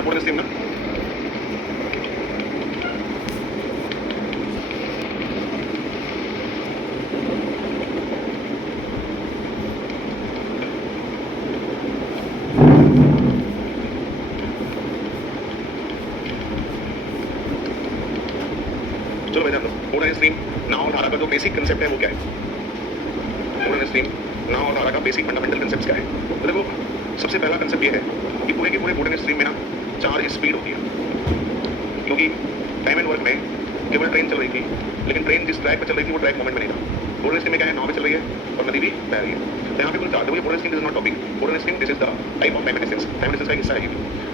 है portal stream ना। चलो भाई जान लो पोर्टल स्ट्रीम नाव और धारा का जो बेसिक कंसेप्ट है वो क्या है। पोर्टल स्ट्रीम नाव और धारा का बेसिक फंडामेंटल कंसेप्ट क्या है। तो देखो सबसे पहला कंसेप्ट ये है कि पूरे के पूरे पोर्टल स्ट्रीम में ना 4 स्पीड होती है, क्योंकि टाइम एंड वर्क में केवल ट्रेन चल रही थी, लेकिन ट्रेन जिस ट्रैक पर चल रही थी वो ट्रैक मोमेंट में नहीं था। पोर्टल स्ट्रीम में क्या है, नाव भी चल रही है और नदी भी बह रही है। तो यहाँ पे कुल 4 portal stream is not topic, portal stream this is the type of time and distance, time distance का एक हिस्सा है ये।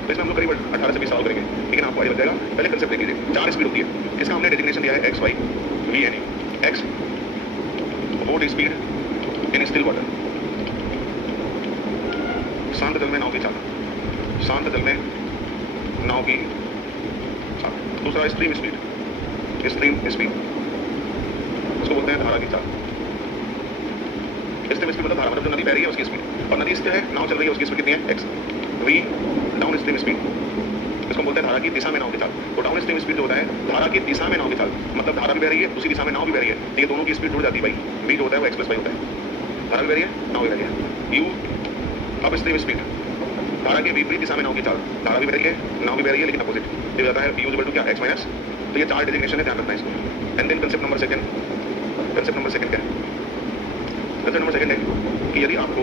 तो इसमें हम लोग करीब 18 से 20 सॉल्व करेंगे, लेकिन आपको आइडिया लग जाएगा। पहले कंसेप्ट देख लीजिए, 4 स्पीड होती है, इसका हमने डेजिग्नेशन दिया है x y v n. X boat speed in still water, शांत जल में नाव की चाल, शांत जल में नाव की चाल। दूसरा स्ट्रीम स्पीड, स्ट्रीम स्पीड उसको बोलते हैं धारा की चाल। स्ट्रीम स्पीड मतलब धारा, मतलब जो नदी बह रही है उसकी स्पीड, और नदी स्थिर है, नाव चल रही है, उसकी स्पीड कितनी है x. V downstream speed, इसको बोलते हैं धारा की दिशा में नाव की चाल। तो डाउन स्ट्रीम स्पीड जो होता है धारा की दिशा में नाव की चाल, मतलब धारा भी बह रही है, उसी दिशा में नाव भी बह रही है, तो ये दोनों की स्पीड जुड़ जाती है भाई। वी जो होता है वो एक्स प्लस वाई होता है, धारा भी बह रही है, नाव भी बह रही है। यू अब स्ट्रीम स्पीड, धारा के विपरीत दिशा में नाव की चाल, धारा भी बह रही है, नाव भी बह रही है, लेकिन अपोजिट। ये हो जाता है यू इक्वल टू क्या, एक्स माइनस। तो ये 4 डेजिग्नेशन है, ध्यान रखना है इसको। And then concept number second, concept number second क्या है, कंसेप्ट नंबर सेकंड है कि यदि आपको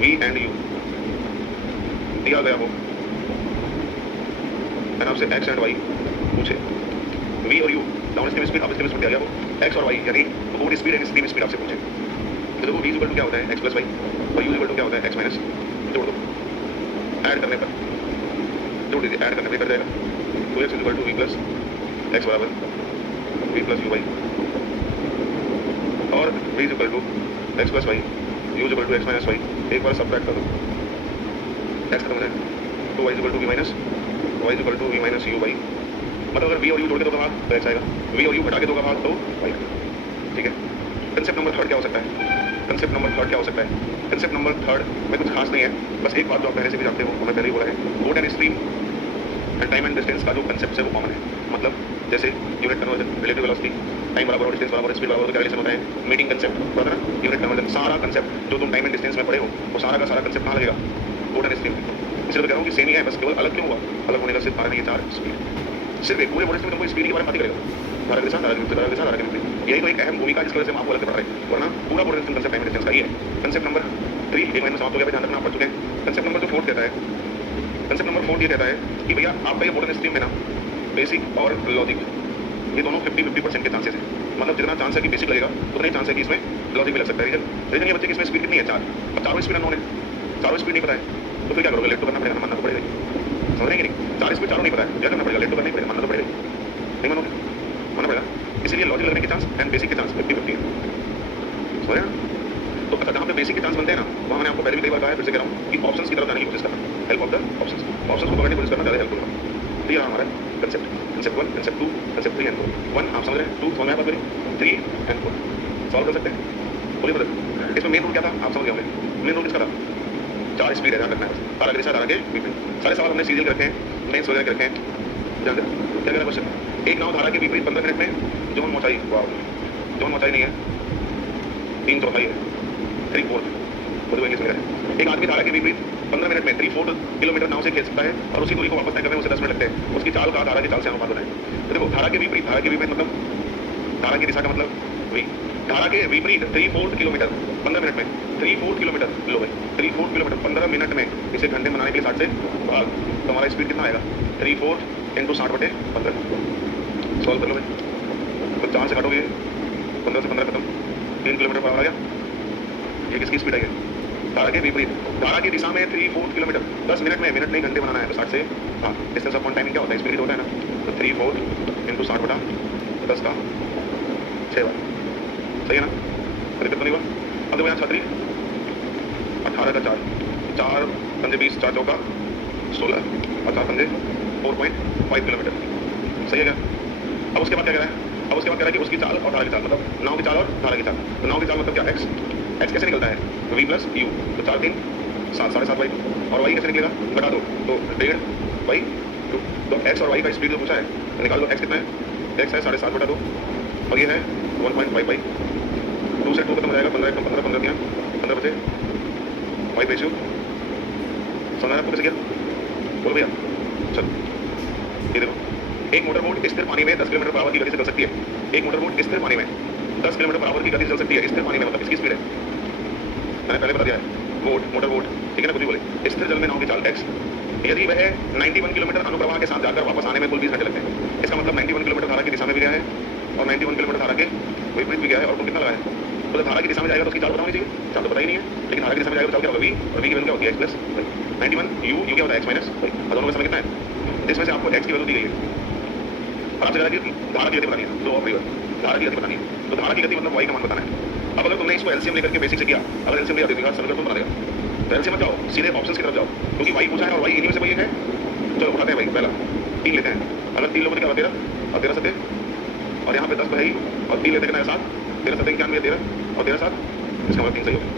वी एंड यू दिया गया हो एंड आपसे एक्स एंड वाई पूछे, वी और you down stream speed, up stream speed दिया गया हो, एक्स और वाई यानी boat speed and stream speed आपसे पूछे, तो देखो वी इक्वल टू क्या होता है एक्स प्लस वाई और यू इक्वल टू क्या होता है एक्स माइनस। जोड़ दो, ऐड करने पर जोड़ दीजिए, ऐड करने पर कर जाएगा 2x equal to v plus x बराबर वी प्लस यू वाई, और v equal to x plus y, u equal to x minus y. एक बार सब्ट्रैक्ट कर दो, एक्स खत्म हो जाएगा, तो y equal to v minus y equal to v minus u y. मतलब अगर वी और यू जोड़ के दो का भाग तो एक्स आएगा, वी और यू घटा के दो का भाग तो वाई। ठीक है, कंसेप्ट नंबर थर्ड क्या हो सकता है, कंसेप्ट नंबर थर्ड क्या हो सकता है। कंसेप्ट नंबर थर्ड में कुछ खास नहीं है, बस एक बात जो आप पहले से भी जानते हो, मैं पहले ही बोला है, boat and stream and time and distance का जो कंसेप्ट है वो कॉमन है। मतलब जैसे unit conversion, relative velocity, time बराबर डिस्टेंस बराबर स्पीड बराबर, क्या रिलेशन होता है, मीटिंग कंसेप्ट होता है ना, यूनिट कन्वर्जन, सारा कंसेप्ट जो तुम टाइम एंड डिस्टेंस में पढ़े हो वो सारा का सारा कंसेप्ट कहाँ लगेगा, बोट एंड स्ट्रीम। इसलिए तो कह रहा हूँ कि सेम ही है, बस केवल अलग क्यों हुआ, अलग होने का सिर्फ कारण ये 4 स्पीड। सिर्फ एक पूरे बोट में तुमको स्पीड के बारे में बात करेगा, धारा के साथ धारा के विपरीत, धारा के साथ धारा के विपरीत। यही तो एक अहम भूमिका जिसकी वजह से हम आपको अलग से पढ़ रहे हैं, वरना पूरा boat concept time and distance का ही है। कंसेप्ट नंबर 3 एक महीने समाप्त हो गया, ध्यान रखना आप पढ़ चुके हैं। कंसेप्ट नंबर जो 4 कहता है, कंसेप्ट नंबर 4 ये कहता है कि भैया आपका ये बोट स्ट्रीम में ना बेसिक और लॉजिक ये दोनों 50-50% के चांसेस है। मतलब जितना चांस है कि बेसिक लगेगा उतना ही चांस है कि इसमें लॉजिक भी लग सकता है। रीजन ये बच्चे की इसमें स्पीड कितनी है 4, अब चारों स्पीड अननोन है, चारों स्पीड नहीं पता है, तो फिर क्या करोगे, लेट तो करना पड़ेगा, मानना तो पड़ेगा। समझ रहे कि नहीं, 4 स्पीड चारों नहीं पता है, क्या करना पड़ेगा, लेट तो करना ही पड़ेगा, मानना तो पड़ेगा, नहीं मानोगे, मानना पड़ेगा। इसीलिए लॉजिक लगने के चांस एंड बेसिक के चांस 50-50 है। समझ रहे ना। तो अच्छा जहाँ पे बेसिक के चांस बनते हैं ना, वहाँ मैंने आपको पहले भी कई बार कहा है, फिर से कह रहा हूँ कि ऑप्शंस की तरफ जाने की कोशिश करना, हेल्प ऑफ द ऑप्शंस को पकड़ने की कोशिश करना ज़्यादा हेल्पफुल होगा। तो ये हमारा concept, concept 1, concept 2, concept 3 and 4। 1 आप समझ रहे हैं, 2 समझ में आया, 3 एंड 4 सॉल्व कर सकते हैं। बोलिए ब्रदर, इसमें मेन रूल क्या था आप समझ गए होंगे, मेन रूल किसका था, 4 स्पीड है, ध्यान रखना है, धारा के दिशा, धारा के विपरीत। सारे सवाल हमने सीरियल रखे हैं, मेन्स वगैरह रखे हैं, ध्यान दें। क्या कहना क्वेश्चन, एक नाव धारा के विपरीत 15 मिनट में जोन ऊंचाई, वाह जोन ऊंचाई नहीं है, 3/4 है, 3/4 बोलिए इंग्लिश में। एक आदमी धारा के विपरीत 15 मिनट में 3/4 किलोमीटर नाव से खेल सकता है और उसी दूरी को वापस तय करने में उसे 10 मिनट लगते हैं। उसकी चाल का धारा की चाल से अनुपात होता है। तो देखो धारा के विपरीत मतलब धारा की दिशा का मतलब वही, धारा के विपरीत 3/4 किलोमीटर 15 मिनट में, 3/4 किलोमीटर लो भाई, 3/4 किलोमीटर 15 मिनट में, इसे घंटे में बनाने के लिए 60 से भाग, तो हमारा स्पीड कितना आएगा, 3/4 × 60/15 सॉल्व कर लो भाई। तो 4 से काटोगे 15 से 15 खत्म, 3 किलोमीटर पर आ गया। ये किसकी स्पीड है, धारा के विपरीत, धारा की दिशा में 3/4 किलोमीटर 10 मिनट में, मिनट नहीं घंटे बनाना है, तो 60 से हाँ डिस्टेंस अपॉन टाइमिंग क्या होता है, स्पीड होता है ना। तो 3/4 × 60/10 का 6 बार, सही है ना, दिक्कत तो नहीं हुआ। अब देखो यहाँ छतरी 18 का 4, 4 पंजे 20, 4 चौका 16 और 4 पंजे 4.5 किलोमीटर, सही है क्या। अब उसके बाद क्या कह रहा है, अब उसके बाद कह रहा है कि उसकी चाल और धारा की चाल, मतलब नाव की चाल और धारा की चाल। तो नाव की चाल मतलब क्या, एक्स कैसे निकलता है, वी प्लस यू, तो 4 3 7 7.5 वाई, और वाई कैसे निकलेगा, घटा दो तो 1.5 वाई टू। तो एक्स और वाई का स्पीड जो पूछा है निकाल लो। एक्स कितना है, एक्स है 7.5/2 और ये है 1.5 बाई 2 से 2 खत्म हो जाएगा, 15 कम 15 15 दिया 15 बचे वाई रेशियो। समझ आपको कैसे किया बोलो भैया। चलो ये देखो, एक मोटर बोट स्थिर पानी में 10 किलोमीटर पर आवर की गति से चल सकती है। एक मोटर बोट स्थिर पानी में 10 किलोमीटर पर आवर की गति से चल सकती है। स्थिर पानी में मतलब इसकी स्पीड है, मैंने पहले बता दिया है। बोट मोटर बोट ठीक है ना, कुछ भी बोले। स्थिर जल में नाव की चाल एक्स, यदि वह 91 किलोमीटर अनुप्रवाह के साथ जाकर वापस आने में कुल 20 घंटे लगते हैं। इसका मतलब 91 किलोमीटर धारा की दिशा में भी गया है और 91 किलोमीटर धारा के विपरीत भी गया है। और तुम कितना लगाया है, तो जब धारा की दिशा में जाएगा तो उसकी चाल पता होनी चाहिए। चाल तो पता ही नहीं है, लेकिन धारा की दिशा में जाएगा तो चाल क्या होगा, वी, और वी की वैल्यू क्या होती है एक्स प्लस 91 यू क्या होता है एक्स माइनस। और दोनों का समय कितना है, जिसमें से आपको एक्स की वैल्यू दी गई है और आपसे कहा कि धारा की गति बतानी है। तो धारा की गति बतानी है, तो धारा की गति मतलब वाई का मान बताना है। अब अगर तुमने इसको एलसीएम लेकर के बेसिक से किया, अगर एलसीएम ले आते हो समीकरण बना देगा। तो एलसीएम मत जाओ, सीधे ऑप्शंस की तरफ जाओ, क्योंकि वाई पूछा है और वाई इन्हीं में से कोई एक है। चलो उठाते हैं भाई, पहला 3 लेते हैं। अगर 3 लोगों ने क्या होगा 13 और 13 7 और यहाँ पे 10 तो है ही, और 3 लेते कितना है 7, 13 7 91 13 और 13 7, इसका मतलब 3 सही होगा।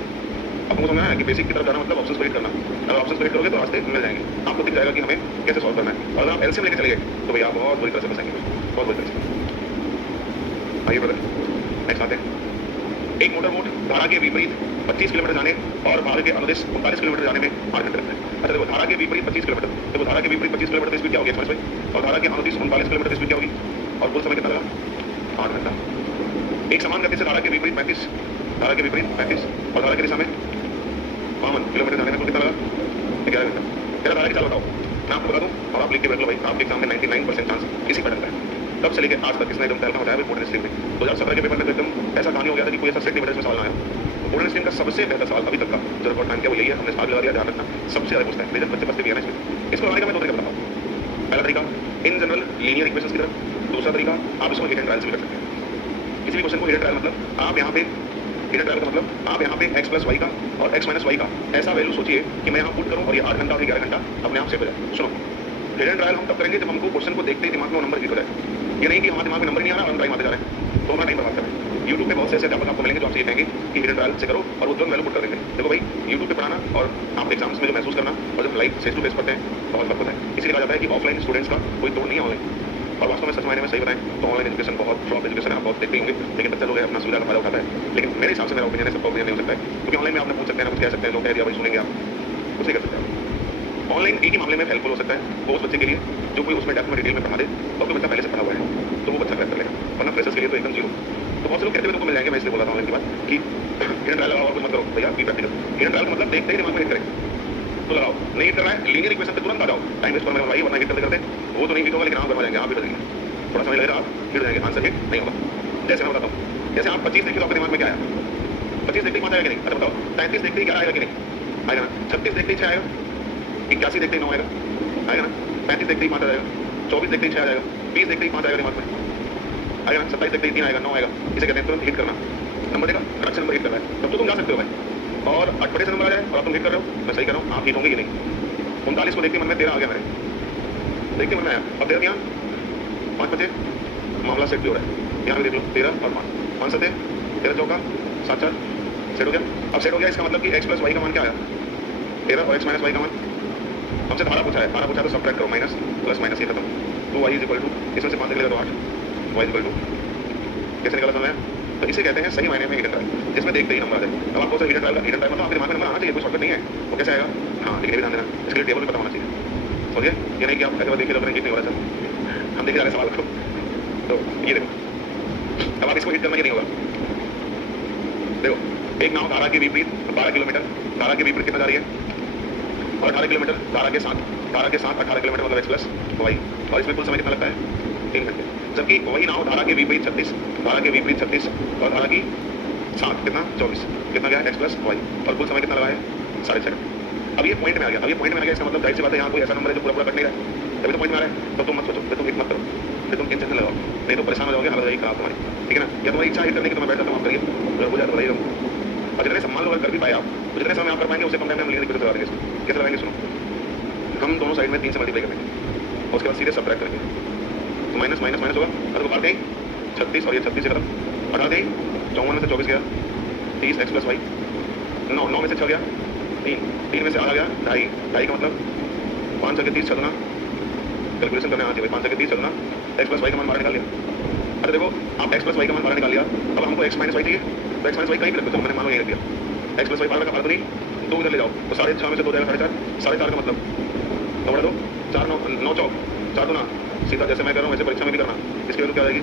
अब मुझे समझना है कि बेसिक की तरफ जाना मतलब ऑप्शंस को रीड करना। अगर ऑप्शंस को रीड करोगे तो रास्ते मिल जाएंगे, आपको दिख जाएगा कि हमें कैसे सॉल्व करना है। और अगर आप एलसीएम लेके चले गए तो भैया आप बहुत बुरी तरह से फंसेंगे, बहुत बुरी तरह से। आइए ब्रदर नेक्स्ट आते हैं। एक मोटर बोट धारा के विपरीत 25 किलोमीटर जाने और भाग के अनुदिश 39 किलोमीटर जाने में 8 घंटे लगते हैं। अच्छा देखो, धारा के विपरीत 25 किलोमीटर, देखो धारा के विपरीत 25 किलोमीटर की स्पीड क्या होगी एक्स माइनस वाई, और धारा के अनुदिश 39 किलोमीटर की स्पीड क्या होगी, और कुल समय कितना लगा 8 घंटा। एक समान गति से धारा के विपरीत 35, धारा के विपरीत 35 और धारा की दिशा में 52 किलोमीटर जाने में कुल कितना लगा 11 घंटा। तेरा धारा की चाल बताओ, मैं आपको बता दूं और आप लिख के बैठ लो भाई। आपके एग्जाम में 99% चांस इसी पैटर्न का है। तब से लेकर आज तक इसने एकदम तहलका मचाया बोर्ड स्ट्रीम में। 2017 के पेपर में एकदम ऐसा कहानी हो गया था कि कोई ऐसा सेट डिबेट में सवाल आया। बोर्ड स्ट्रीम का सबसे बेहतर सवाल अभी तक का जो रिकॉर्ड टाइम किया वो यही है, हमने साथ लगा दिया, ध्यान रखना सबसे ज्यादा पूछता है। रिजल्ट बच्चे बचते भी है ना इसमें। इसको लगाने का मैं दो तरीका बताऊँ। पहला तरीका इन जनरल लीनियर इक्वेशंस की तरफ, दूसरा तरीका आप इसको हिडन ट्रायल से भी कर सकते हैं। किसी भी क्वेश्चन को हिडन ट्रायल मतलब आप यहाँ पे हिडन ट्रायल का मतलब आप यहाँ पे x प्लस वाई का और x माइनस वाई का ऐसा वैल्यू सोचिए कि मैं यहाँ पुट करूँ और ये 8 घंटा और 11 घंटा अपने आप सेव हो जाए। सुनो, हिडन ट्रायल हम तब करेंगे जब हमको क्वेश्चन को देखते ही दिमाग में वो नंबर हिट हो जाए। ये नहीं कि हमारे दिमाग में नंबर नहीं आ रहा और हम टाइम आते जा रहे हैं तो हमारा टाइम बर्बाद कर रहे हैं। यूट्यूब पे बहुत से ऐसे अध्यापक आपको मिलेंगे जो आपसे ये कहेंगे कि हिडन ट्रायल से करो और वो तुरंत वैल्यू पुट कर देंगे। देखो भाई, यूट्यूब पे पढ़ाना और आप एग्जाम्स में जो महसूस करना और जब लाइव फेस टू फेस पढ़ते हैं बहुत फर्क होता है। इसीलिए कहा जाता है कि ऑफलाइन स्टूडेंट्स का कोई तोड़ नहीं है ऑनलाइन। और वास्तव में सच मायने में सही बताएं तो ऑनलाइन एजुकेशन बहुत फ्लॉप एजुकेशन है, आप बहुत देखते होंगे, लेकिन बच्चा लोग अपना सुविधा का फायदा उठाता है। लेकिन मेरे हिसाब से मेरा ओपिनियन है, सबका ओपिनियन नहीं हो सकता है, क्योंकि ऑनलाइन में आप पूछ सकते हैं, कुछ कह सकते हैं, लोग कह दिया भाई सुनेंगे, आप कुछ नहीं कर सकते। ऑनलाइन एक ही मामले में हेल्पफुल हो सकता है वो उस बच्चे के लिए जो कोई उसमें डेप्थ में डिटेल में पढ़ा दे और कोई बच्चा पहले से पढ़ा हुआ है तो वो बच्चा क्रैक कर लेगा, वरना फ्रेशर्स के लिए तो एकदम जीरो। तो बहुत से लोग कहते हुए तुमको मिल जाएंगे, मैं इसलिए बोला था ऑनलाइन की बात कि हिडन ट्रायल लगाओ और कुछ मत करो भैया, बी प्रैक्टिकल। हिडन ट्रायल का मतलब देखते ही दिमाग में हिट करें तो लगाओ, नहीं हिट करना है लीनियर इक्वेशन पे तुरंत आ जाओ, टाइम वेस्ट करना भाई, वरना हिट करते करते वो तो नहीं हिट होगा लेकिन आप करवा जाएंगे, आप हिट हो जाएंगे, थोड़ा समय लगेगा, आप हिट हो जाएंगे, आंसर हिट नहीं होगा। जैसे मैं बताता हूँ, जैसे आप 25 देखिए तो आपके दिमाग में क्या आया, 25 देखते ही 5 आएगा कि नहीं, अच्छा बताओ 33 देखते ही 11 आएगा कि नहीं आएगा ना, 36 देखते ही 6 आएगा, 81 देखते ही 9 आएगा आएगा ना, 35 देखते ही 5 आ जाएगा, 24 देखते ही 6 आ जाएगा, 20 देखते ही 5 आएगा दिमाग में आएगा ना, 27 देखते ही 3 आएगा, 9 आएगा। इसे कहते हैं तुरंत हिट करना, नंबर देगा करेक्ट नंबर हिट करना है, तब तो तुम जा सकते हो भाई। और 8 बड़े से नंबर आ जाए और आप तुम हिट कर रहे हो, मैं सही कर रहा हूँ, आप हिट होंगे कि नहीं। 39 को देखते मन में 13 आ गया मेरे, देखते मन में आया, अब 13 यहाँ 5 बचे, मामला सेट भी हो रहा है, यहाँ भी देख लो 13 और 5 सते 13 चौका 7 4 सेट हो गया। अब सेट हो गया, इसका मतलब कि x प्लस वाई का मान क्या आया 13 और x माइनस वाई का मान, हमसे धारा पूछा है, धारा पूछा तो सबट्रैक्ट करो, माइनस प्लस माइनस ये खत्म, तो y इज इक्वल टू इसमें से 5 निकलेगा तो 8, y इज इक्वल टू कैसे निकला समझ। तो इसे कहते हैं सही मायने में हिडन ट्रायल, जिसमें देखते ही नंबर आ जाए। अब आपको हिडन ट्रायल मतलब आपके दिमाग में नंबर आना चाहिए, कोई शॉर्टकट नहीं है, वो कैसे आएगा, हाँ लेकिन ध्यान देना इसके लिए टेबल भी पता होना चाहिए, समझिए। ये नहीं कि आप ऐसे देखिए तो नहीं हो रहा सर, हम देखे जा रहे सवाल को, तो ये देखो अब आप इसको हिट करना ही नहीं होगा। देखो एक नाव धारा के विपरीत 12 किलोमीटर, धारा के विपरीत कितना जा रही है, और 18 किलोमीटर धारा के साथ 18 किलोमीटर मतलब x प्लस वाई, और इसमें कुल समय कितना लगता है 3 घंटे। जबकि वही नाव धारा के विपरीत 36, धारा के विपरीत 36 और धारा की साथ कितना 24, कितना गया x प्लस वाई, और कुल समय कितना लगा है 6.5। अब ये पॉइंट में आ गया, अब ये पॉइंट में आ गया, इसका मतलब जाहिर सी बात है यहाँ कोई ऐसा नंबर है जो पूरा कट नहीं रहा है, तभी तो पॉइंट में आ रहा है। तब तुम मत सोचो, फिर तुम हिट मत करो, फिर तुम टेंशन लगाओ, नहीं तो परेशान हो जाओगे, हालत रहेगी खराब तुम्हारी, ठीक है ना। या तुम्हारी इच्छा हिट करने की, तुम्हें बैठ जाता हूँ आप करिए, अगर हो जाए तो बताइए। और जितने सम्मान लो अगर कर भी पाए आप, तो जितने समय आप कर पाएंगे उससे कम टाइम में हम लीनियर इक्वेशन लगा देंगे। कैसे लगाएंगे सुनो, हम दोनों साइड में 3 से मल्टीप्लाई करेंगे और उसके बाद सीधे सबट्रैक्ट करेंगे, तो माइनस माइनस माइनस होगा, अगर काटते ही 36 और ये 36 से खत्म, हटाते ही 54 में से 24 गया 30 x प्लस वाई, 9 में से 6 गया 3 में से 8 आ गया 2.5 का मतलब 5 करके 30 चलना कैलकुलेशन करने आती है 5 से 30 चलो ना, एक्स प्लस वाई का मान बाहर निकाल लिया। अरे देखो आप एक्स प्लस वाई का मान बाहर निकाल लिया, अब हमको एक्स माइनस वाई चाहिए, तो एक्स माइनस वाई कहीं भी रख दो, मैंने मान लो यही रख दिया, एक्स प्लस वाई बाहर रखा, तो नहीं 2 इधर ले जाओ, तो 6.5 में से 2 जाएगा 4.5, 4.5 का मतलब 9 बटा 2 4 9 चौक 4 2 ना, सीधा जैसे मैं कर रहा हूँ वैसे परीक्षा में भी करना, इसकी वैल्यू क्या आएगी।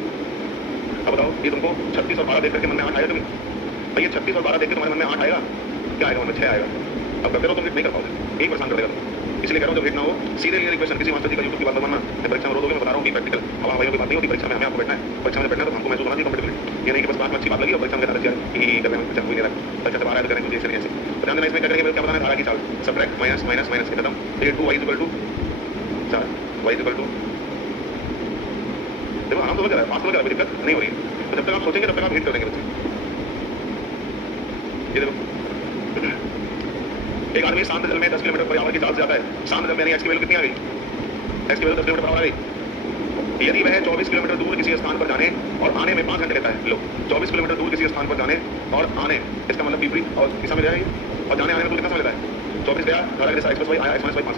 अब बताओ ये तुमको 36 और 12 देख करके मन में 8 आएगा कभी, भाई ये 36 और 12 देख के तुम्हारे मन में 8 आएगा, क्या आएगा मन में 6 आएगा। अब करते रहो तुम हिट नहीं कर पाओगे, एक परेशान कर देगा तुम, इसलिए कह रहा हूँ जब हिट ना हो सीधे लिनियर इक्वेशन किसी मास्टर जी का यूट्यूब की बात मानना, मैं परीक्षा में रोज मैं बता रहा हूँ कि प्रैक्टिकल हवा हवाइयों की बात नहीं होती, परीक्षा में हमें आपको बैठना है, परीक्षा में बैठना है तो हमको महसूस होना चाहिए कंफर्टेबल, ये नहीं कि बस बात में अच्छी बात लगी और परीक्षा में कहना चाहिए कि करने में परीक्षा कोई नहीं रहा, परीक्षा से बाहर आया तो करें कुछ ऐसे नहीं ऐसे, तो ध्यान देना इसमें क्या करेंगे, क्या बताना है, धारा की चाल सबट्रैक्ट माइनस माइनस माइनस के खत्म, तो ये 2y equal to 4 y equal to, देखो आराम से हो जा रहा है, फास्ट हो जा रहा है, कोई दिक्कत नहीं हो रही है, तो जब तक आप सोचेंगे तब तक आप हिट कर देंगे बच्चे। ये देखो एक आदमी शांत जल में 10 किलोमीटर पर आवर की चाल से जाता है, शांत जल में यानी एक्स की वैल्यू कितनी आ गई, एक्स की वैल्यू 10 किलोमीटर पर आवर आ गई, यदि वह 24 किलोमीटर दूर किसी स्थान पर जाने और आने में 5 घंटे लेता है, लो 24 किलोमीटर दूर किसी स्थान पर जाने और आने, इसका मतलब विपरीत और दिशा में जाएगी, और जाने आने में कितना समय लेता है, 24 गया धारा की दिशा एक्स प्लस वाई आया, एक्स माइनस वाई 5,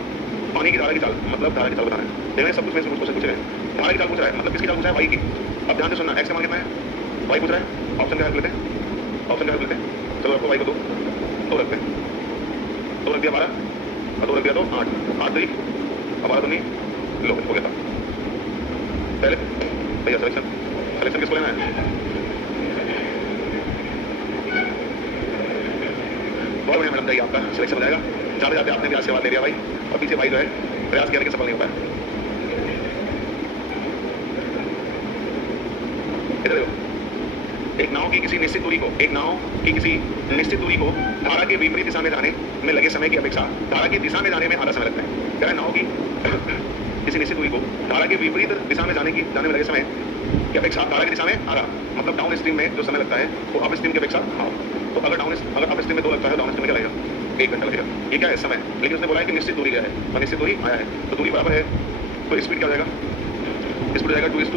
पानी की धारा की चाल मतलब धारा की चाल बताना है, देखो सब कुछ में कुछ पूछ रहे हैं, धारा की चाल पूछ रहा है मतलब किसकी चाल पूछ रहा है, वाई की। अब ध्यान से सुनना, एक्स का मान कितना है, वाई पूछ रहा है, ऑप्शन क्या लेते हैं, ऑप्शन क्या लेते हैं, चलो आपको वाई को 2 रखते हैं, 2 रख दिया 12 और 2 रख दिया तो 8 3 अब 12 तो नहीं, लो हो गया था पहले भैया सिलेक्शन सिलेक्शन किसको लेना है, बहुत बढ़िया मैडम, आपका सिलेक्शन हो जाएगा, जाते जाते आपने भी आशीर्वाद ले लिया भाई, और पीछे भाई जो है प्रयास किया कि सफल नहीं होता है। इधर देखो, एक नाव की किसी निश्चित दूरी को, एक नाव की किसी निश्चित दूरी को धारा के विपरीत दिशा में जाने में लगे समय की अपेक्षा धारा की दिशा में जाने में आधा समय लगता है, कह रहे नाव की किसी निश्चित दूरी को धारा के विपरीत दिशा में जाने में लगे समय की अपेक्षा धारा की दिशा में आधा, मतलब डाउन स्ट्रीम में जो समय लगता है वो अप स्ट्रीम की अपेक्षा हाफ, तो अगर अप स्ट्रीम में 2 लगता है, डाउन स्ट्रीम में क्या लगेगा 1 घंटा लगेगा, ये क्या है समय, लेकिन उसने बोला है कि निश्चित दूरी क्या है, और निश्चित दूरी आया है, तो दूरी बराबर है, तो स्पीड क्या हो जाएगा, स्पीड जाएगा 2:1,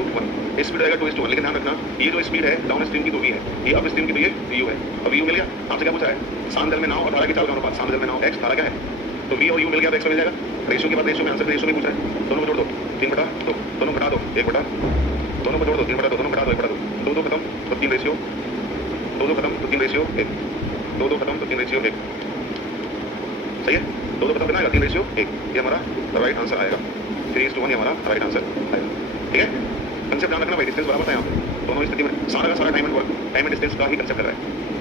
स्पीड जाएगा 2:1, लेकिन ध्यान रखना ये जो स्पीड है डाउन स्ट्रीम की दूरी है, ये अप स्ट्रीम की दूरी है वी है, और वी मिल गया, आपसे क्या पूछा है, शांत जल में नाव और धारा की चाल का अनुपात, शांत जल में नाव एक्स, धारा क्या है, तो वी और यू मिल गया तो एक्स मिल जाएगा, रेशियो के बाद रेशियो में आंसर रेशियो में पूछा है, दोनों को जोड़ दो 3/2, दोनों घटा दो 1/, दोनों को जोड़ दो 3/2, दोनों घटा दो 1/2, 2 खत्म तो 3 रेशियो, 2 खत्म तो 3 रेशियो 1, 2 खत्म तो 3 रेशियो 1, सही है, 2 खत्म कितना आएगा 3 रेशियो 1, ये हमारा राइट आंसर आएगा, 3:1 ये हमारा राइट आंसर आएगा, ठीक है। कंसेप्ट ध्यान रखना भाई, डिस्टेंस बराबर था यहाँ पे दोनों स्थिति में, सारा का सारा time and work, time and distance का ही कंसेप्ट कर रहा है।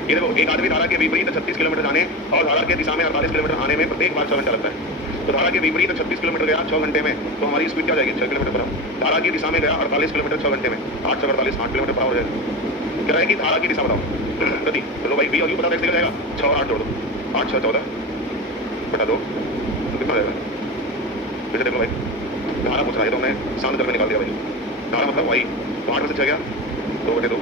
ये देखो एक आदमी धारा के विपरीत 36 किलोमीटर जाने और धारा के दिशा में 48 किलोमीटर आने में प्रत्येक बार 6 घंटा लगता है, तो धारा के विपरीत 36 किलोमीटर गया 6 घंटे में, तो हमारी स्पीड क्या जाएगी 6 किलोमीटर पर आवर, धारा की दिशा में गया 48 किलोमीटर 6 घंटे में, 8 से 48 8 किलोमीटर पर आवर हो जाएगा, कह रहा है कि धारा की दिशा बताओ गति, चलो भाई वी और यू पता कैसे जाएगा, 6 और 8 जोड़ दो, 8 6 14 बटा 2 कितना जाएगा, वैसे देखो भाई धारा पूछ रहा है तो हमने शांत जल में निकाल दिया भाई, धारा मतलब वाई, तो 8 में से 6 गया 2/2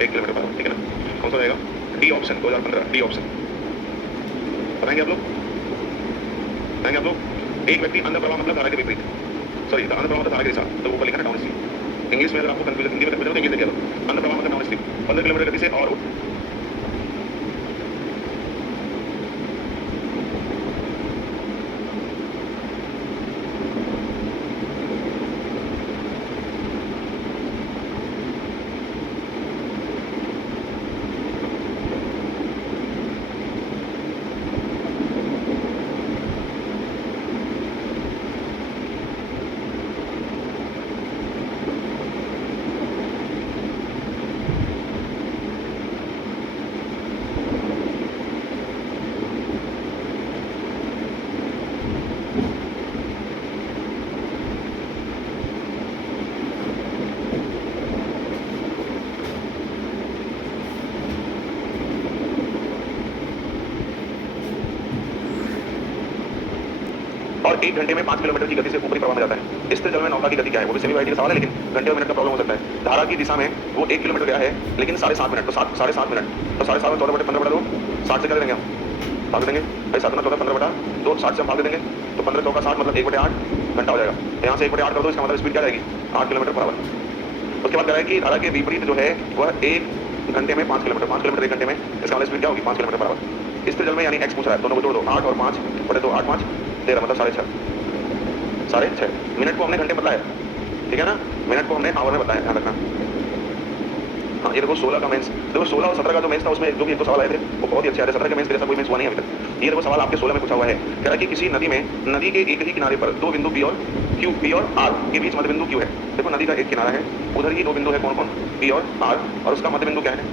1 किलोमीटर पर आवर, ठीक है ना, कौन सा जाएगा, डी ऑप्शन 2015 डी ऑप्शन, बताएंगे आप लोग, एक व्यक्ति अंदर प्रवाह मतलब धारा के विपरीत, सॉरी अंदर प्रवाह मतलब धारा के दिशा, तो ऊपर लिखा है डाउन स्ट्रीम, इंग्लिश में अगर आपको कंफ्यूजन हिंदी में कंफ्यूजन तो इंग्लिश देखिए, अंदर प्रवाह मतलब डाउन स्ट्रीम 15 किलोमीटर गति से और और 1 घंटे में 5 किलोमीटर की गति से ऊपरी प्रवाह में जाता है, स्थिर जल में नौका की गति क्या है, वो भी सेमी वाइटी का सवाल है, लेकिन घंटे और मिनट का प्रॉब्लम हो सकता है, धारा की दिशा में वो 1 किलोमीटर गया है लेकिन 7.5 मिनट, तो 7.5 मिनट, तो 7.5 में 14/15/2 60 से क्या दे देंगे हम, भाग देंगे भाई 7 14 15/2 60 से हम भाग दे देंगे, तो 15 चौका 60 मतलब 1/8 घंटा हो जाएगा, यहाँ से 1/8 कर दो, इसका मतलब स्पीड क्या जाएगी 8 किलोमीटर पर आवर। उसके बाद कह रहा है कि धारा के विपरीत जो है वह 1 घंटे में 5 किलोमीटर 1 घंटे में, इसका मतलब स्पीड क्या होगी 5 किलोमीटर पर आवर। स्थिर जल में यानी एक्स पूछ रहा है, दोनों को जोड़ दो 8 और 5/2 8 5 13 मतलब 6.5, 6:30। मिनट को हमने घंटे में बताया, ठीक है ना, मिनट को हमने आवर में बताया, ध्यान रखना। हाँ ये देखो 16 का मेंस, देखो 16 और 17 का जो मेंस था उसमें जो भी एक दो सवाल आए थे वो बहुत ही अच्छे आए थे। 17 के मेंस के जैसा कोई मेंस हुआ नहीं अभी तक। ये देखो सवाल आपके 16 में पूछा हुआ है, कह रहा है कि किसी नदी में नदी के एक ही किनारे पर दो बिंदु P और R के बीच मध्य बिंदु Q है। देखो नदी का एक किनारा है, उधर ही दो बिंदु है, कौन कौन, P और R, और उसका मध्य बिंदु क्या है।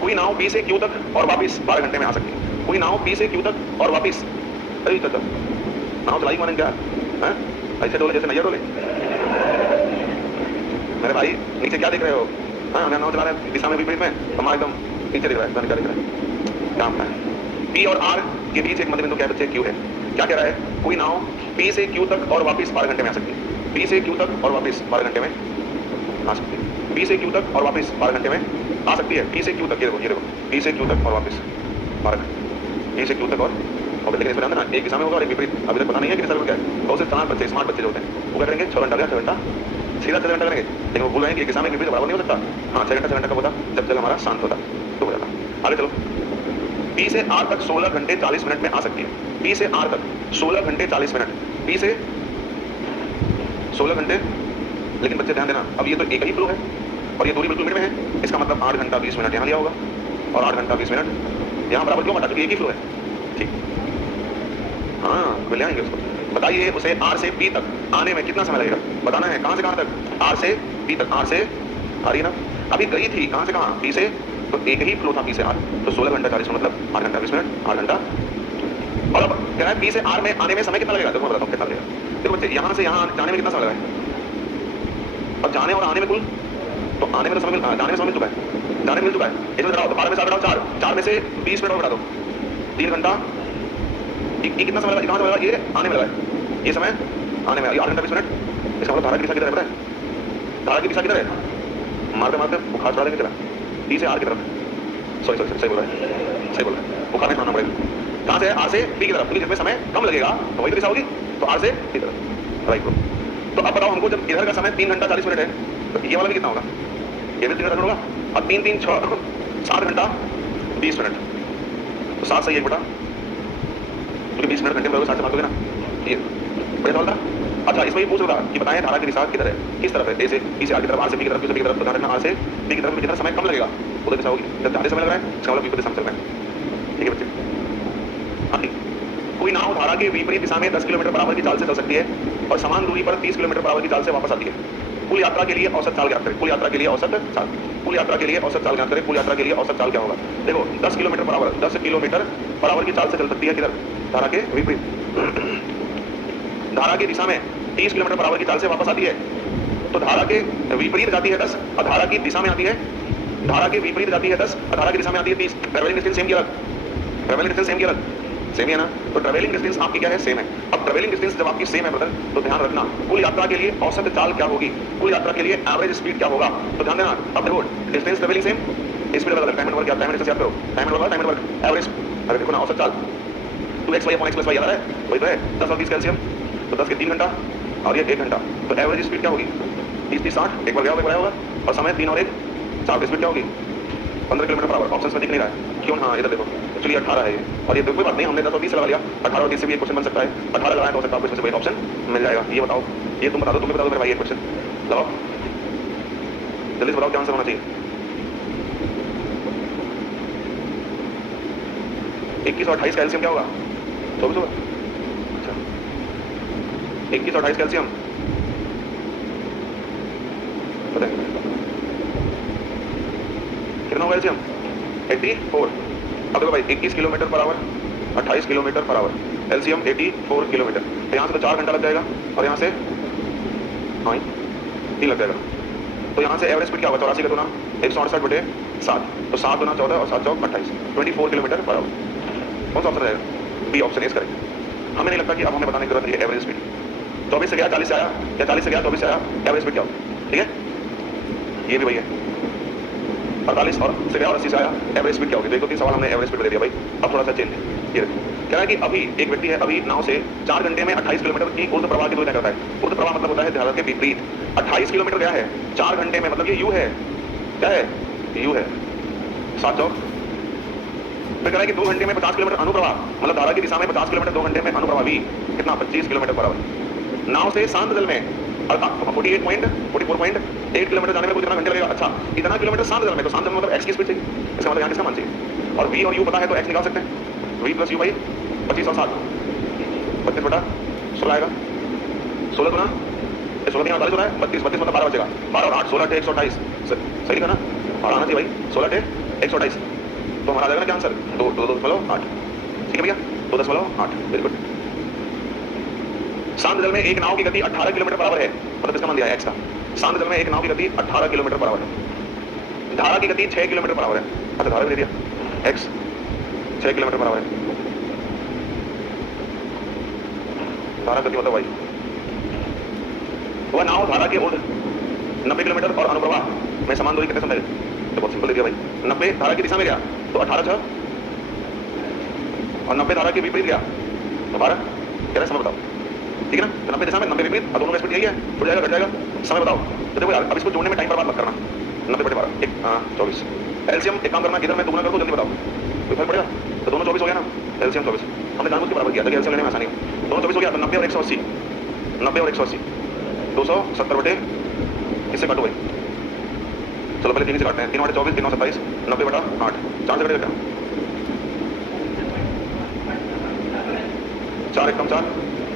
कोई नाव P से Q तक और वापिस 12 घंटे में आ सकती है। कोई नाव P से Q तक और वापिस, अरे चाचा नाव चलाई माने क्या है, ऐसे डोले जैसे नैया डोले। मेरे भाई नीचे क्या देख रहे हो, हाँ नाव चला रहे हैं दिशा में विपरीत में, हमारा एकदम नीचे दिख रहा है, क्या दिख रहा है, काम है। P और R के बीच एक मध्य बिंदु क्या बच्चे, Q है। क्या कह रहा है, कोई नाव P से Q तक और वापिस 12 घंटे में आ सकती है। P से Q तक और वापिस 12 घंटे में आ सकती है। P से Q तक और वापिस 12 घंटे में आ सकती है। P से Q तक, ये देखो P से Q तक और वापिस 12 घंटे, P से Q तक और लेकिन इसमें ना एक दिशा में होगा और एक विपरीत, अभी तक पता नहीं है कि दिशा में क्या है। बहुत से स्मार्ट बच्चे जो होते हैं वो क्या करेंगे 6 घंटा, 6 घंटा सीधा 6 घंटा करेंगे, लेकिन वो भूल रहे हैं कि एक दिशा में विपरीत बराबर नहीं हो सकता। हाँ 6 घंटा कब होता, जब जल हमारा शांत होता तो हो जाता। आगे चलो, P से R तक 16 घंटे 40 मिनट में आ सकती है। P से R तक 16 घंटे 40 मिनट, P से 16 घंटे, लेकिन बच्चे ध्यान देना अब ये तो एक ही फ्लो है और ये दूरी बिल्कुल मिड में है, इसका मतलब 8 घंटा 20 मिनट यहाँ लिया होगा और 8 घंटा 20 मिनट यहाँ बराबर क्यों बता, क्योंकि एक ही फ्लो है, ठीक। हाँ ले आएंगे उसको। बताइए उसे R से P तक आने में कितना समय लगेगा, बताना है। कहाँ से कहाँ तक, R से P तक, R से आ रही है ना, अभी गई थी कहाँ से कहाँ, P से, तो एक ही फ्लो था P से R, तो 16 घंटा 40 मतलब 8 घंटा 20 मिनट, 8 घंटा। और अब कह रहा है P से R में आने में समय कितना लगेगा, देखो मैं बताता हूँ कितना लगेगा। देखो बच्चे यहाँ से यहाँ जाने में कितना समय लगा है, और जाने और आने में कुल, तो आने में तो समय जाने में समय मिल चुका है, जाने मिल चुका है, इसमें घटाओ तो 12 में 7 घटाओ 4, 4 में से 20 मिनट और घटा दो, 3 घंटा, ये कितना समय लगा, कहाँ से लगा, ये आने में लगा है, ये समय आने में, ये 8 घंटा 20 मिनट। इसका मतलब धारा की दिशा किधर है पता है, धारा की दिशा किधर है, मारते मारते बुखार चढ़ा देंगे चला P से R की तरफ, सॉरी सही बोल रहा है, सही बोल रहा है, बुखार में खाना पड़ेगा। कहाँ से R से P की तरफ, क्योंकि जिसमें समय कम लगेगा तो वही तो दिशा होगी, तो R से P की तरफ, राइट। तो अब बताओ हमको, जब इधर का समय 3 घंटा 40 मिनट है तो ये वाला भी कितना होगा, ये भी 3 घंटा होगा, और 3 3 6 7 घंटा 20 मिनट, तो 7 से 1 बटा, क्योंकि 20 मिनट घंटे में 60 से भाग दोगे ना, ये बढ़िया सवाल था। अच्छा इसमें ये पूछ रहा कि बताएं धारा की दिशा किधर है, किस तरफ है, A से P से R की तरफ, R से P की तरफ, Q से P की तरफ, तो ध्यान रखना R से P की तरफ जितना समय कम लगेगा उधर दिशा होगी, जब ज़्यादा समय लग रहा है इसका मतलब विपरीत दिशा में चल रहा है, ठीक है बच्चे। हाँ ठीक, कोई नाव धारा के विपरीत दिशा में 10 किलोमीटर बराबर की चाल से चल सकती है और समान दूरी पर 30 किलोमीटर बराबर की चाल से वापस आती है। कुल यात्रा के लिए औसत चाल ज्ञात करें, कुल यात्रा के लिए औसत चाल, कुल यात्रा के लिए औसत चाल ज्ञात करें, कुल यात्रा के लिए औसत चाल क्या होगा। देखो 10 किलोमीटर बराबर की चाल से चल सकती है, किधर, धारा के विपरीत, धारा की दिशा में 30 किलोमीटर बराबर की चाल से वापस आती है, तो धारा के विपरीत जाती है 10 और धारा की दिशा में आती है, धारा के विपरीत जाती है 10 और धारा की दिशा में आती है 30। ट्रेवलिंग डिस्टेंस सेम की अलग, ट्रेवलिंग डिस्टेंस सेम की अलग, सेम ही है ना, तो ट्रेवलिंग डिस्टेंस आपकी क्या है, सेम है। अब ट्रेवलिंग डिस्टेंस जब आपकी सेम है ब्रदर, तो ध्यान रखना कुल यात्रा के लिए औसत चाल क्या होगी, कुल यात्रा के लिए एवरेज स्पीड क्या होगा, तो ध्यान देना। अब देखो डिस्टेंस ट्रेवलिंग सेम, स्पीड अलग अलग, टाइम एंड वर्क क्या, टाइम एंड डिस्टेंस याद करो, time and work, time and work average, अरे देखो ना औसत चाल 2x y x y याद है, वही तो है 10 और 20 कैल्शियम, तो 10 के 3 घंटा और ये 1 घंटा, तो एवरेज स्पीड क्या होगी 30 60, एक बार गया होगा, और समय 3 और 1 4 की स्पीड क्या होगी 15 किलोमीटर पर आवर। ऑप्शन में दिख नहीं रहा है क्यों, हाँ इधर देखो एक्चुअली 18 है ये, और ये कोई बात नहीं, हमने 10 और 20 लगा लिया, 18 और 20 से भी एक क्वेश्चन बन सकता है, 18 लगाए तो हो सकता है आपको इसमें से कोई ऑप्शन मिल जाएगा। ये बताओ, ये तुम बता दो, तुम्हें बता दो मेरे भाई, ये क्वेश्चन लगाओ जल्दी से बताओ क्या आंसर होना चाहिए। 21 और 28 कैल्शियम क्या होगा 24 होगा, अच्छा 21 और 28 कैल्शियम पता है कितना होगा कैल्शियम 84। अब देखो भाई 21 kilometre per hour 28 kilometre per hour, LCM 84 kilometre, तो यहाँ से तो 4 घंटा लग जाएगा और यहाँ से हाँ 3 लग जाएगा, तो यहाँ से एवरेज स्पीड क्या होगा 84 का गुना 168/7, तो 7 गुना 14 और 7 चौक 28, 24 किलोमीटर पर आवर। कौन सा ऑप्शन रहेगा, बी ऑप्शन इज करेक्ट। हमें नहीं लगता कि अब हमें बताने की जरूरत है एवरेज स्पीड, 24 से गया 40 से आया या 40 से गया 24 से आया, एवरेज स्पीड क्या होगा, ठीक है ये भी वही है, 48 और से गया और 80 से आया, एवरेज स्पीड क्या होगी। देखो 3 सवाल हमने एवरेज स्पीड दे दिया भाई। अब थोड़ा सा चेंज है, ये कह रहा है कि अभी एक व्यक्ति है, अभी नाव से 4 घंटे में 28 किलोमीटर की ऊर्ध्व प्रवाह की दूरी तय करता है। ऊर्ध्व प्रवाह मतलब होता है धारा के विपरीत, 28 किलोमीटर गया है 4 घंटे में, मतलब ये यू है, क्या है यू है 7 चौक फिर कह रहा है कि 2 घंटे में 50 किलोमीटर अनुप्रवाह, मतलब धारा की दिशा में 50 किलोमीटर 2 घंटे में अनुप्रवाह भी कितना 25 किलोमीटर पर आवर। नाव से शांत जल में 44.8 किलोमीटर जाने में कुछ कितना घंटे लगेगा। अच्छा, इतना किलोमीटर शांत जल में, तो शांत जल में मतलब एक्स की स्पीड चाहिए, इसका मतलब यहाँ किसका मान चाहिए। और v और u पता है तो x निकाल सकते हैं, v प्लस यू बाई 25 और 7 32 बटा 16 आएगा। 16 गुना 16 3 48 हो रहा है, 32 32 मतलब 12 बचेगा। 12 और 8 16 टे 128, सही लिखा ना, और आना चाहिए भाई 16 टे 128, तो हमारा आ जाएगा ना क्या आंसर 2.8। ठीक है भैया, 2.8, वेरी गुड। शांत जल में एक नाव की गति 18 किलोमीटर पर आवर है, मतलब इसका मान दिया है x का। शांत जल में एक नाव की गति 18 किलोमीटर पर आवर है, धारा की गति 6 किलोमीटर पर आवर है। अच्छा, धारा भी दे दिया x 6 किलोमीटर पर आवर है, धारा गति मतलब y। वह नाव धारा के ऊर्ध्व 90 किलोमीटर और अनुप्रवाह में समान दूरी कितने समय, तो बहुत सिंपल दे दिया भाई। 90 धारा की दिशा में गया तो 18 6, और 90 धारा के विपरीत गया तो 12, कह रहे समय बताओ। ठीक है ना, तो 90 दिशा में 90 विपरीत, और दोनों में स्पीड यही है, जुड़ जाएगा घट जाएगा, समय बताओ। तो देखो यार, अब इसको जोड़ने में टाइम बर्बाद मत करना। 90/12 24। एलसीएम एक काम करना, इधर मैं 2 गुना कर दूं, जल्दी बताओ कोई फर्क पड़ेगा। तो दोनों 24 हो गया ना, एलसीएम 24, हमने जानबूझ के बराबर किया ताकि एलसीएम लेने में आसानी हो। दोनों 24 हो गया तो 90 और 180, 90 और 180 270 बटे इससे काटो भाई। चलो पहले 3 से काटते हैं, 3 बटे 24 3 और 27, 90/8, 4 से कटेगा, 4 1 कम 4,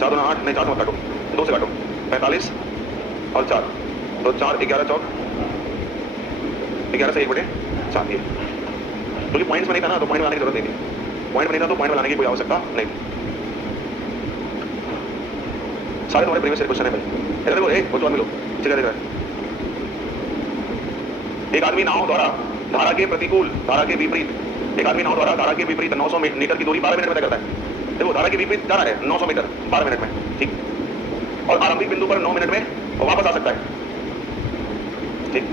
4 2 8, नहीं 4 से मत काटो, 2 से काटो, 45 और 4, तो 4 11 चौक 11 से 1 बटे 4 ये, क्योंकि पॉइंट्स में नहीं था ना तो पॉइंट बनाने की जरूरत नहीं थी, पॉइंट में नहीं था तो पॉइंट बनाने की कोई आवश्यकता नहीं। सारे तुम्हारे प्रीवियस क्वेश्चन है भाई, इधर देखो, एक वो मिलो ठीक है। एक आदमी नाव द्वारा धारा के प्रतिकूल, धारा के विपरीत, एक आदमी नाव द्वारा धारा के विपरीत 900 मीटर की दूरी 12 मिनट में तय करता है। देखो धारा के विपरीत जा रहा है 900 मीटर 12 मिनट में, ठीक, और आरंभिक बिंदु पर 9 मिनट में वापस आ सकता है। ठीक,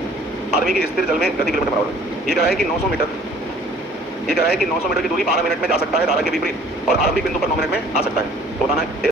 आदमी की स्थिर जल में गति किलोमीटर पर आवर। ये कह रहा है कि 900 मीटर, ये कह रहा है कि 900 मीटर की दूरी 12 मिनट में जा सकता है धारा के विपरीत, और आरंभिक बिंदु पर 9 मिनट में आ सकता है। तो बताना है